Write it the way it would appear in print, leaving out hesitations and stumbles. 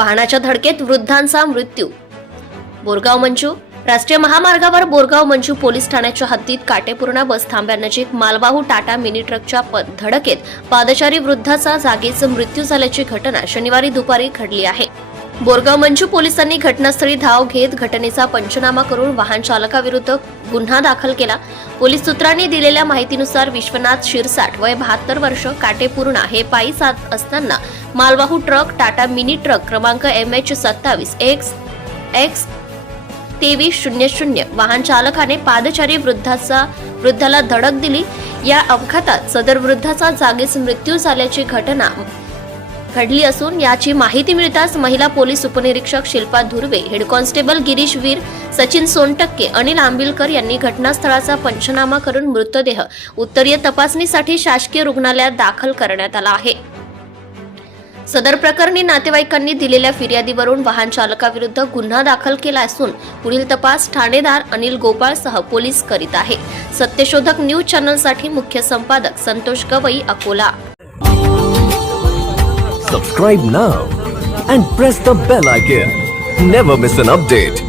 वाहनाच्या धडकेत वृद्धांचा मृत्यू। बोरगाव मंचू राष्ट्रीय महामार्गावर बोरगाव मंचू पोलीस ठाण्याच्या हद्दीत काटेपूर्णा बस थांब्यानजीक मालवाहू टाटा मिनी ट्रकच्या धडकेत पादचारी वृद्धाचा जागीच मृत्यू झाल्याची घटना शनिवारी दुपारी घडली आहे। बोरगाव मंचू पोलिसांनी घटनास्थळी धाव घेत घटनेचा पंचनामा करून वाहन चालकाविरुद्ध गुन्हा दाखल केला। पोलीस सूत्रांनी दिलेल्या माहितीनुसार विश्वनाथ शिरसाट वय 72 वर्ष काटेपूर्णा हे पायी जात असताना मालवाहू ट्रक टाटा मिनी ट्रक क्रमांक MH27X 2300 वाहन चालकाने पादचारी वृद्धाला धडक दिली। या अपघातात सदर वृद्धाचा जागीच मृत्यू झाल्याची घटना घडली असून याची माहिती मिळताच महिला पोलीस उपनिरीक्षक शिल्पा धुर्वे, हेड कॉन्स्टेबल गिरीश वीर, सचिन सोनटक्के, अनिल आंबिलकर यांनी घटनास्थळाचा पंचनामा करून मृतदेह उत्तरीय तपासणीसाठी शासकीय रुग्णालयात दाखल करण्यात आला आहे। सदर प्रकरणी नातेवाईकांनी दिलेल्या फिर्यादीवरून वाहन चालकाविरुद्ध गुन्हा दाखल केला असून पुढील तपास ठाणेदार अनिल गोपाळसह पोलीस करीत आहे। सत्यशोधक न्यूज चॅनलसाठी मुख्य संपादक Santosh Gavai, Akola. Subscribe now and press the bell icon. Never miss an update.